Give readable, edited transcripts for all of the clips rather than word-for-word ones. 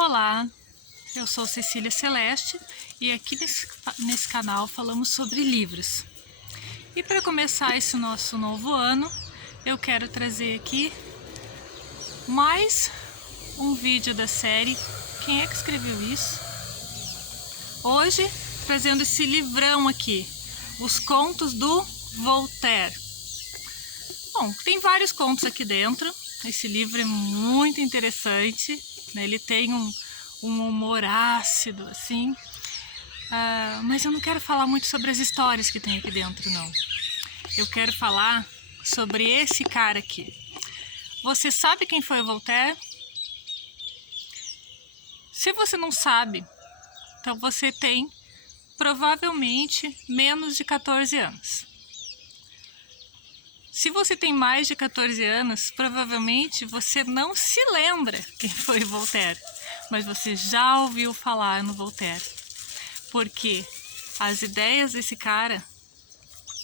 Olá, eu sou Cecília Celeste e aqui nesse canal falamos sobre livros. E para começar esse nosso novo ano, eu quero trazer aqui mais um vídeo da série Quem é que escreveu isso? Hoje, trazendo esse livrão aqui, Os Contos do Voltaire. Bom, tem vários contos aqui dentro, esse livro é muito interessante, né? Ele tem um humor ácido, assim, mas eu não quero falar muito sobre as histórias que tem aqui dentro, não. Eu quero falar sobre esse cara aqui. Você sabe quem foi o Voltaire? Se você não sabe, então você tem provavelmente menos de 14 anos. Se você tem mais de 14 anos, provavelmente você não se lembra quem foi Voltaire, mas você já ouviu falar no Voltaire, porque as ideias desse cara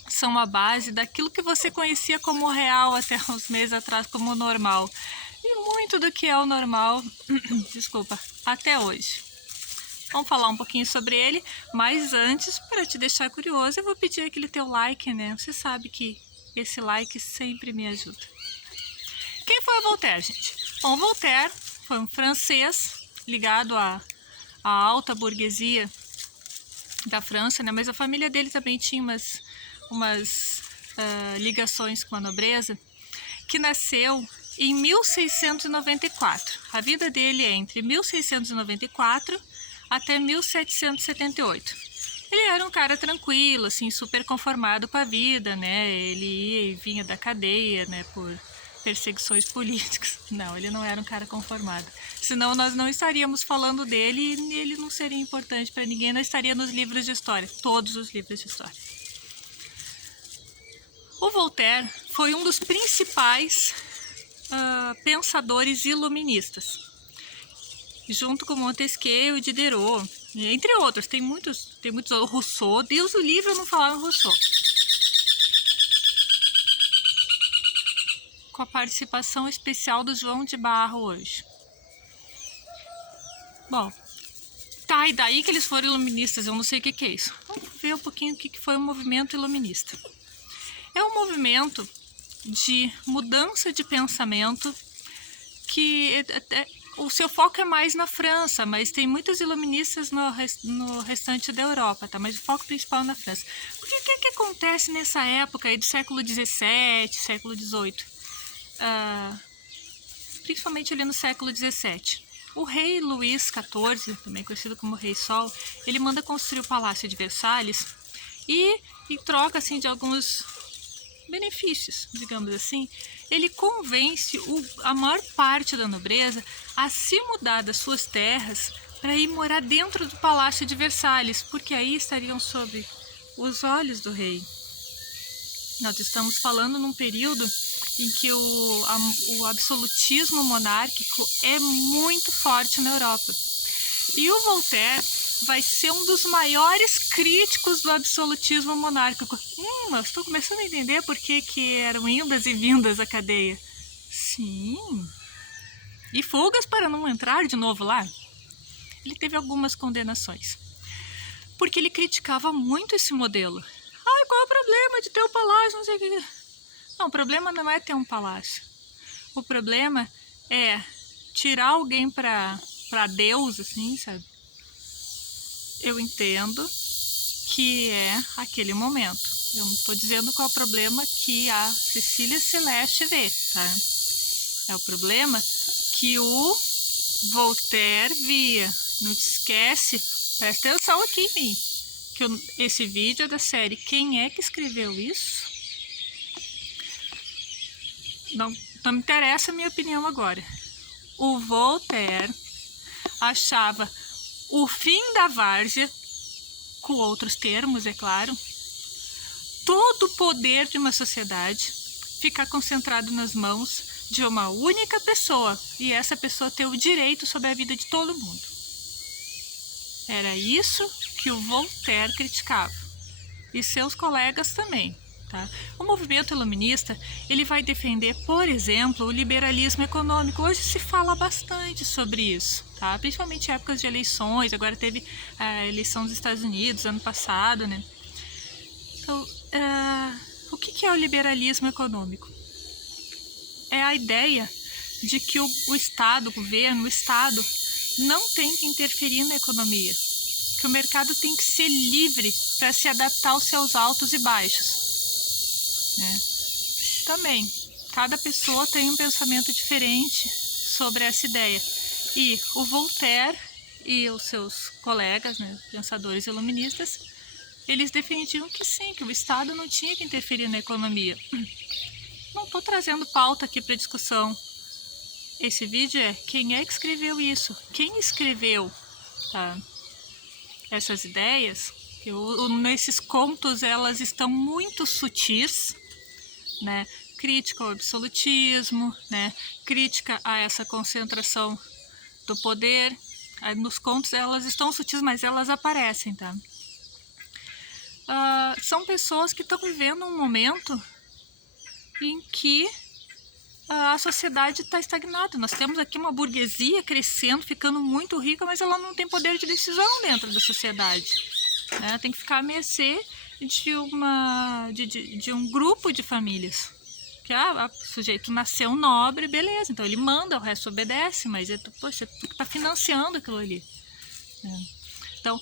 são a base daquilo que você conhecia como real até uns meses atrás como normal, e muito do que é o normal, desculpa, até hoje. Vamos falar um pouquinho sobre ele, mas antes, para te deixar curioso, eu vou pedir aquele teu like, né? Você sabe que esse like sempre me ajuda. Quem foi o Voltaire, gente? Bom, Voltaire foi um francês ligado à alta burguesia da França, né? Mas a família dele também tinha umas ligações com a nobreza, que nasceu em 1694. A vida dele é entre 1694 até 1778. Ele era um cara tranquilo, assim, super conformado com a vida, né? Ele ia e vinha da cadeia, né, por perseguições políticas. Não, ele não era um cara conformado. Senão nós não estaríamos falando dele e ele não seria importante para ninguém, não estaria nos livros de história, todos os livros de história. O Voltaire foi um dos principais pensadores iluministas, junto com Montesquieu e Diderot, entre outros. Tem muitos, Rousseau, Deus o livre, eu não falava Rousseau. Com a participação especial do João de Barro hoje. Bom, tá, e daí que eles foram iluministas, eu não sei o que é isso. Vamos ver um pouquinho o que foi o movimento iluminista. É um movimento de mudança de pensamento que o seu foco é mais na França, mas tem muitos iluministas no restante da Europa, tá? Mas o foco principal é na França. Porque o que acontece nessa época aí do século XVII, século XVIII? Principalmente ali no século XVII. O rei Luís XIV, também conhecido como Rei Sol, ele manda construir o Palácio de Versalhes e em troca assim, de alguns benefícios, digamos assim, ele convence a maior parte da nobreza a se mudar das suas terras para ir morar dentro do Palácio de Versalhes, porque aí estariam sob os olhos do rei. Nós estamos falando num período em que o absolutismo monárquico é muito forte na Europa. E o Voltaire vai ser um dos maiores críticos do absolutismo monárquico. Eu estou começando a entender por que eram indas e vindas à cadeia. Sim. E fugas para não entrar de novo lá. Ele teve algumas condenações. Porque ele criticava muito esse modelo. Qual é o problema de ter um palácio, não sei o que. Não, o problema não é ter um palácio. O problema é tirar alguém para Deus, assim, sabe? Eu entendo que é aquele momento. Eu não estou dizendo qual é o problema que a Cecília Celeste vê, tá? É o problema que o Voltaire via. Não te esquece, presta atenção aqui em mim, que esse vídeo é da série Quem é que escreveu isso? Não me interessa a minha opinião agora. O Voltaire achava o fim da várzea, com outros termos, é claro, todo o poder de uma sociedade ficar concentrado nas mãos de uma única pessoa, e essa pessoa ter o direito sobre a vida de todo mundo. Era isso que o Voltaire criticava, e seus colegas também. Tá? O movimento iluminista, ele vai defender, por exemplo, o liberalismo econômico. Hoje se fala bastante sobre isso, tá? Principalmente em épocas de eleições. Agora teve a eleição dos Estados Unidos ano passado, né? Então, o que é o liberalismo econômico? É a ideia de que o Estado, o governo, o Estado não tem que interferir na economia, que o mercado tem que ser livre para se adaptar aos seus altos e baixos. Né? Também, cada pessoa tem um pensamento diferente sobre essa ideia. E o Voltaire e os seus colegas, né, pensadores iluministas, eles defendiam que sim, que o Estado não tinha que interferir na economia. Não estou trazendo pauta aqui para discussão. Esse vídeo é quem é que escreveu isso? Quem escreveu, tá, essas ideias? Nesses contos elas estão muito sutis, né? Crítica ao absolutismo, né? Crítica a essa concentração do poder. Nos contos elas estão sutis, mas elas aparecem, tá? São pessoas que estão vivendo um momento em que a sociedade está estagnada. Nós temos aqui uma burguesia crescendo, ficando muito rica, mas ela não tem poder de decisão dentro da sociedade. Né? Tem que ficar à mercê de um grupo de famílias. Que o sujeito nasceu nobre, beleza, então ele manda, o resto obedece, mas poxa, tu que está financiando aquilo ali. Então,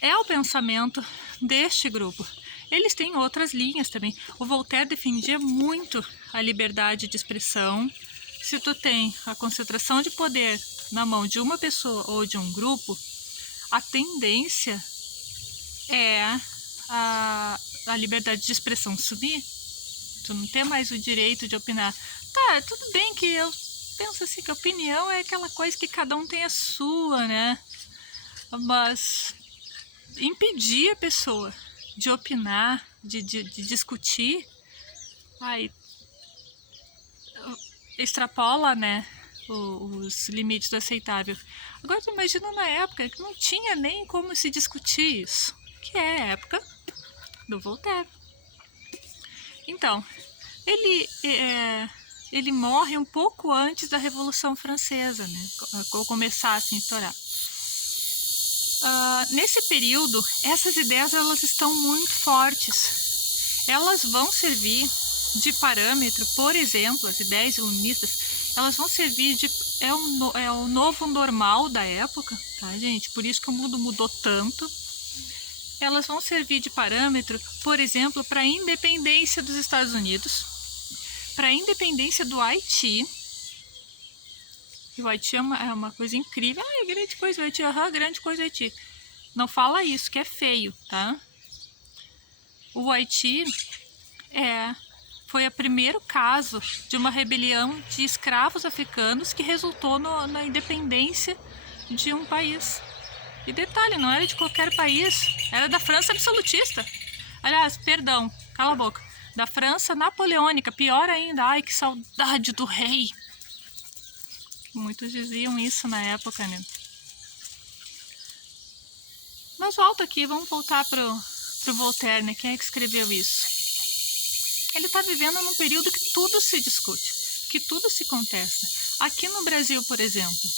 é o pensamento deste grupo. Eles têm outras linhas também. O Voltaire defendia muito a liberdade de expressão. Se tu tem a concentração de poder na mão de uma pessoa ou de um grupo, a tendência é a liberdade de expressão subir. Tu não ter mais o direito de opinar. Tá, tudo bem que eu penso assim, que a opinião é aquela coisa que cada um tem a sua, né? Mas impedir a pessoa de opinar, de discutir, aí extrapola, né, os limites do aceitável. Agora tu imagina na época que não tinha nem como se discutir isso, que é a época do Voltaire. Então, ele morre um pouco antes da Revolução Francesa, né, ou começar a se estourar. Nesse período, essas ideias elas estão muito fortes. Elas vão servir de parâmetro, por exemplo, as ideias iluministas, elas vão servir de... É o novo normal da época, tá, gente? Por isso que o mundo mudou tanto. Elas vão servir de parâmetro, por exemplo, para a independência dos Estados Unidos, para a independência do Haiti. E o Haiti é uma coisa incrível. Grande coisa o Haiti. Grande coisa o Haiti. Não fala isso, que é feio, tá? O Haiti foi o primeiro caso de uma rebelião de escravos africanos que resultou na independência de um país. E detalhe, não era de qualquer país, era da França absolutista. Aliás, perdão, cala a boca. Da França napoleônica, pior ainda. Ai, que saudade do rei. Muitos diziam isso na época, né? Mas volta aqui, vamos voltar pro Voltaire, né? Quem é que escreveu isso? Ele está vivendo num período que tudo se discute, que tudo se contesta. Aqui no Brasil, por exemplo,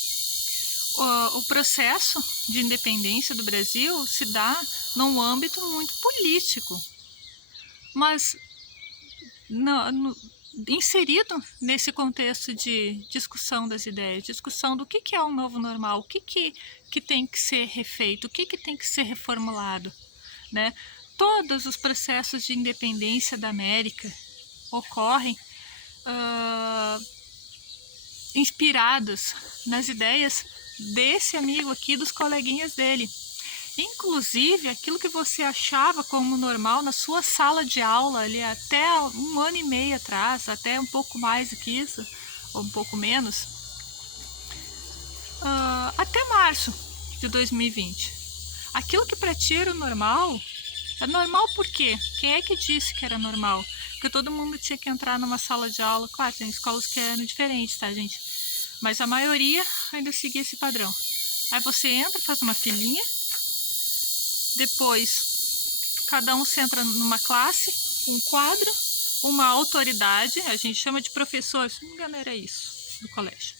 o processo de independência do Brasil se dá num âmbito muito político, mas inserido nesse contexto de discussão das ideias, discussão do que é o novo normal, o que tem que ser refeito, o que tem que ser reformulado, né? Todos os processos de independência da América ocorrem inspirados nas ideias desse amigo aqui, dos coleguinhas dele. Inclusive, aquilo que você achava como normal na sua sala de aula ali até 1 ano e meio atrás, até um pouco mais do que isso, ou um pouco menos, até março de 2020. Aquilo que para ti era normal, é normal por quê? Quem é que disse que era normal? Porque todo mundo tinha que entrar numa sala de aula. Claro, tem escolas que eram diferentes, tá, gente? Mas a maioria ainda seguia esse padrão. Aí você entra, faz uma filinha, depois Cada um senta numa classe, um quadro, uma autoridade, a gente chama de professor, se não me engano era isso, do colégio.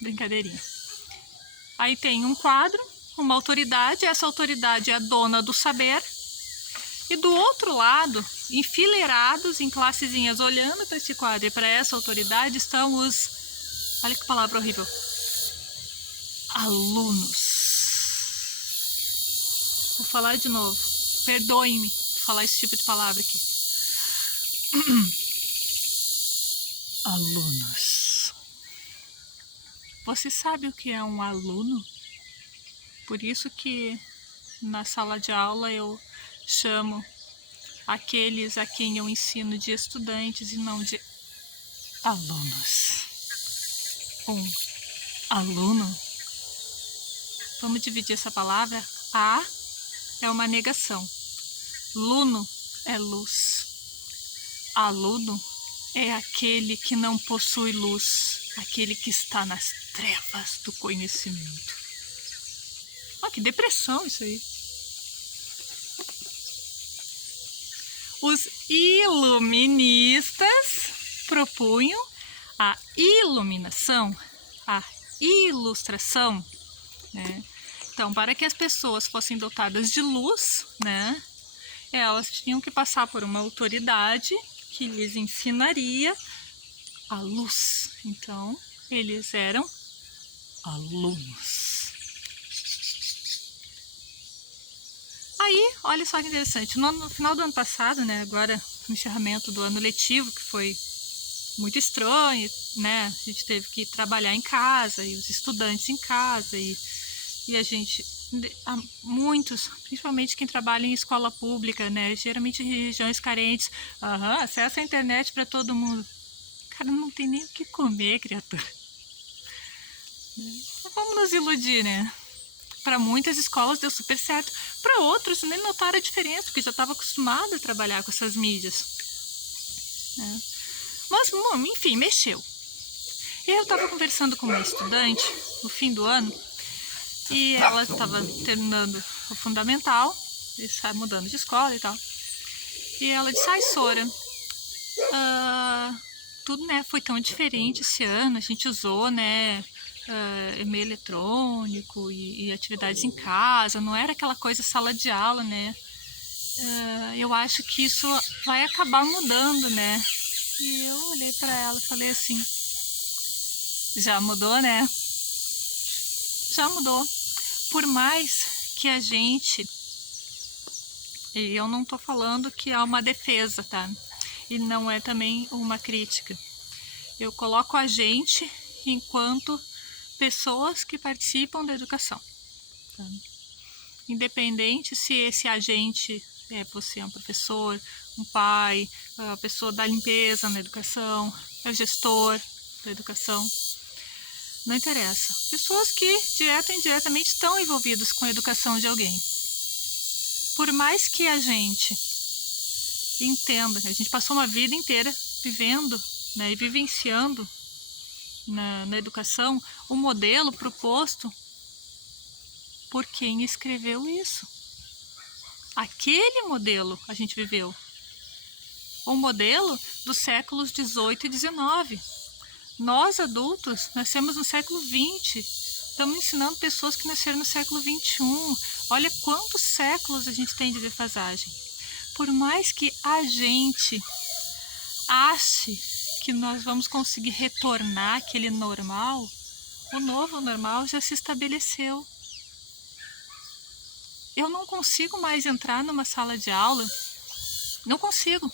Brincadeirinha. Aí tem um quadro, uma autoridade, essa autoridade é a dona do saber. E do outro lado, enfileirados em classezinhas, olhando para esse quadro e para essa autoridade, estão os... Olha que palavra horrível. Alunos. Vou falar de novo. Perdoem-me falar esse tipo de palavra aqui. Alunos. Você sabe o que é um aluno? Por isso que na sala de aula eu chamo aqueles a quem eu ensino de estudantes e não de alunos. Um aluno. Vamos dividir essa palavra. A é uma negação. Luno é luz. Aluno é aquele que não possui luz, aquele que está nas trevas do conhecimento. Ah, que depressão isso aí. Os iluministas propunham a iluminação, a ilustração, né? Então, para que as pessoas fossem dotadas de luz, né, elas tinham que passar por uma autoridade que lhes ensinaria a luz. Então, eles eram alunos. Aí, olha só que interessante, no final do ano passado, né, agora no encerramento do ano letivo, que foi muito estranho, né, a gente teve que trabalhar em casa, e os estudantes em casa, e a gente, muitos, principalmente quem trabalha em escola pública, né, geralmente em regiões carentes, acesso à internet para todo mundo. Cara, não tem nem o que comer, criatura. Não vamos nos iludir, né? Para muitas escolas deu super certo, para outros nem notaram a diferença, porque já estava acostumado a trabalhar com essas mídias, né? Mas, enfim, mexeu. Eu estava conversando com uma estudante no fim do ano, e ela estava terminando o fundamental, está mudando de escola e tal. E ela disse, ai, Sora, tudo, né, foi tão diferente esse ano, a gente usou, né, e-mail eletrônico e atividades em casa, não era aquela coisa sala de aula, né. Eu acho que isso vai acabar mudando, né. E eu olhei para ela e falei assim, já mudou, né? Já mudou. Por mais que a gente, e eu não tô falando que há uma defesa, tá? E não é também uma crítica. Eu coloco a gente enquanto pessoas que participam da educação, tá? Independente se esse agente você é um professor, um pai, a pessoa da limpeza na educação, é o gestor da educação. Não interessa. Pessoas que, direta ou indiretamente, estão envolvidas com a educação de alguém. Por mais que a gente entenda, a gente passou uma vida inteira vivendo, né, e vivenciando na educação o modelo proposto por quem escreveu isso. Aquele modelo a gente viveu. O modelo dos séculos 18 e 19. Nós, adultos, nascemos no século 20. Estamos ensinando pessoas que nasceram no século 21. Olha quantos séculos a gente tem de defasagem. Por mais que a gente ache que nós vamos conseguir retornar aquele normal, o novo normal já se estabeleceu. Eu não consigo mais entrar numa sala de aula, não consigo,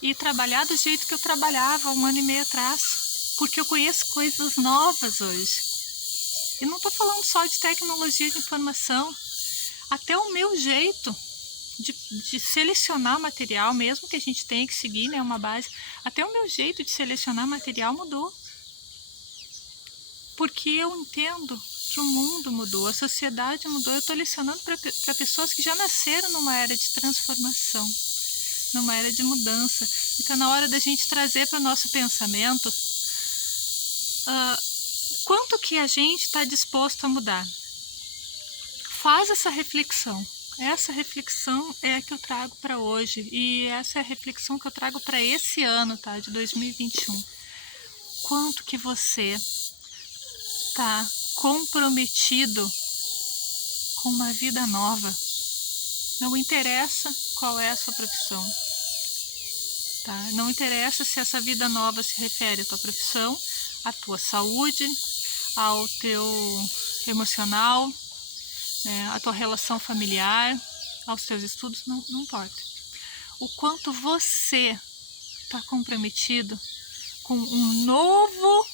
e trabalhar do jeito que eu trabalhava há 1 ano e meio atrás, porque eu conheço coisas novas hoje. E não estou falando só de tecnologia de informação, até o meu jeito de selecionar material, mesmo que a gente tenha que seguir, né, uma base, até o meu jeito de selecionar material mudou. Porque eu entendo que o mundo mudou, a sociedade mudou. Eu estou lecionando para pessoas que já nasceram numa era de transformação, numa era de mudança. E está na hora da gente trazer para o nosso pensamento quanto que a gente está disposto a mudar. Faz essa reflexão. Essa reflexão é a que eu trago para hoje e essa é a reflexão que eu trago para esse ano, tá? De 2021. Quanto que você tá comprometido com uma vida nova? Não interessa qual é a sua profissão, tá? Não interessa se essa vida nova se refere à tua profissão, à tua saúde, ao teu emocional, né, à tua relação familiar, aos teus estudos, não importa. O quanto você está comprometido com um novo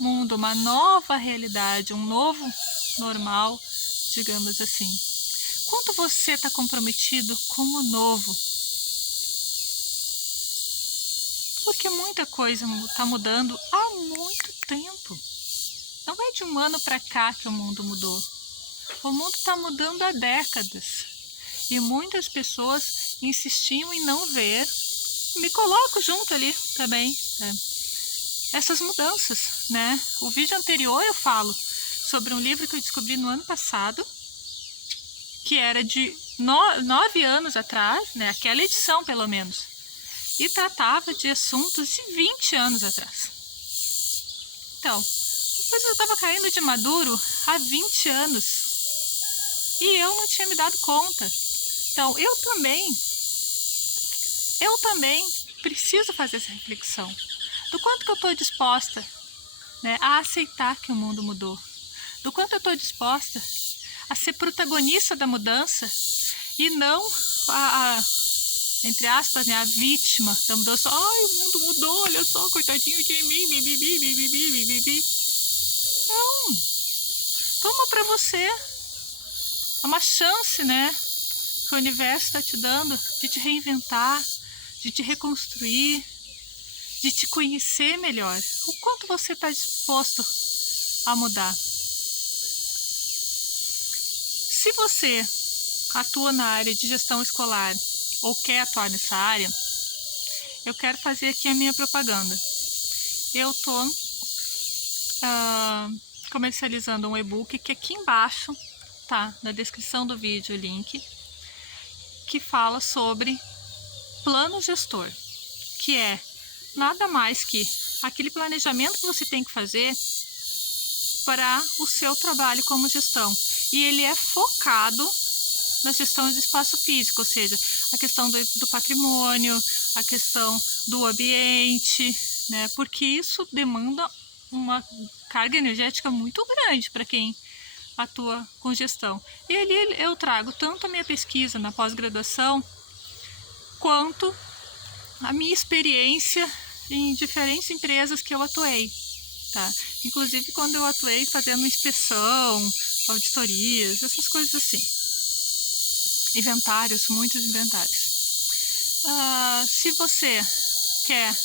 mundo, uma nova realidade, um novo normal, digamos assim. Quanto você está comprometido com o novo? Porque muita coisa está mudando há muito tempo. Não é de um ano para cá que o mundo mudou. O mundo está mudando há décadas. E muitas pessoas insistiam em não ver. Me coloco junto ali também. Essas mudanças, né? O vídeo anterior eu falo sobre um livro que eu descobri no ano passado, que era de 9 anos atrás, né? Aquela edição pelo menos. E tratava de assuntos de 20 anos atrás. Então, a coisa estava caindo de maduro há 20 anos. E eu não tinha me dado conta. Então, eu também preciso fazer essa reflexão. Do quanto que eu estou disposta, né, a aceitar que o mundo mudou. Do quanto eu estou disposta a ser protagonista da mudança e não entre aspas, né, a vítima da mudança. Ai, o mundo mudou, olha só, coitadinho de mim, bibi. Não, toma pra você. É uma chance, né, que o universo está te dando de te reinventar, de te reconstruir, de te conhecer melhor. O quanto você está disposto a mudar. Se você atua na área de gestão escolar ou quer atuar nessa área, eu quero fazer aqui a minha propaganda. Eu estou comercializando um e-book que aqui embaixo tá na descrição do vídeo o link, que fala sobre plano gestor, que é nada mais que aquele planejamento que você tem que fazer para o seu trabalho como gestão. E ele é focado na gestão de espaço físico, ou seja, a questão do patrimônio, a questão do ambiente, né? Porque isso demanda uma carga energética muito grande para quem atua com gestão. E ali eu trago tanto a minha pesquisa na pós-graduação, quanto a minha experiência em diferentes empresas que eu atuei, tá? Inclusive quando eu atuei fazendo inspeção, auditorias, essas coisas assim. Inventários, muitos inventários. Se você quer,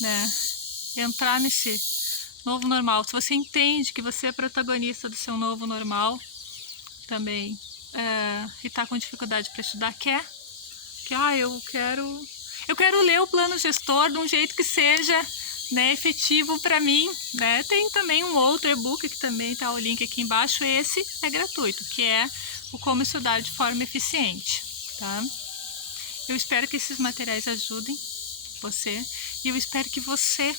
né, entrar nesse novo normal, se você entende que você é protagonista do seu novo normal também, e está com dificuldade para estudar, eu quero ler o plano gestor de um jeito que seja, né, efetivo para mim, né? Tem também um outro e-book que também está o link aqui embaixo. Esse é gratuito, que é o Como Estudar de Forma Eficiente, tá? Eu espero que esses materiais ajudem você e eu espero que você,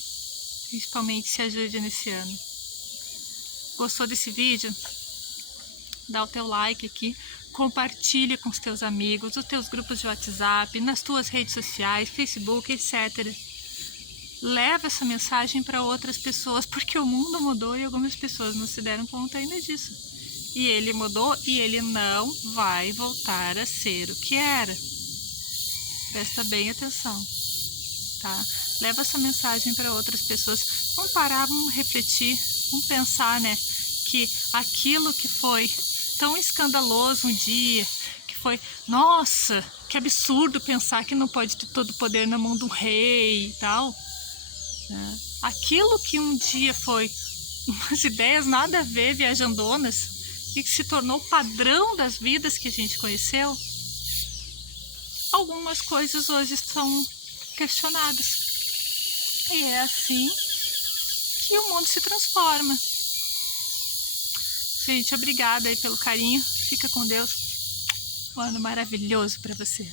principalmente, se ajude nesse ano. Gostou desse vídeo? Dá o teu like aqui, compartilha com os teus amigos, os teus grupos de WhatsApp, nas tuas redes sociais, Facebook, etc. Leva essa mensagem para outras pessoas, porque o mundo mudou e algumas pessoas não se deram conta ainda disso. E ele mudou e ele não vai voltar a ser o que era. Presta bem atenção, tá? Leva essa mensagem para outras pessoas. Vamos parar, vamos refletir, vamos pensar, né? Que aquilo que foi tão escandaloso um dia, que foi, nossa, que absurdo pensar que não pode ter todo o poder na mão do rei e tal, né? Aquilo que um dia foi umas ideias nada a ver, viajandonas, e que se tornou padrão das vidas que a gente conheceu, algumas coisas hoje são questionadas. E é assim que o mundo se transforma. Gente, obrigada aí pelo carinho. Fica com Deus. Um ano maravilhoso para você.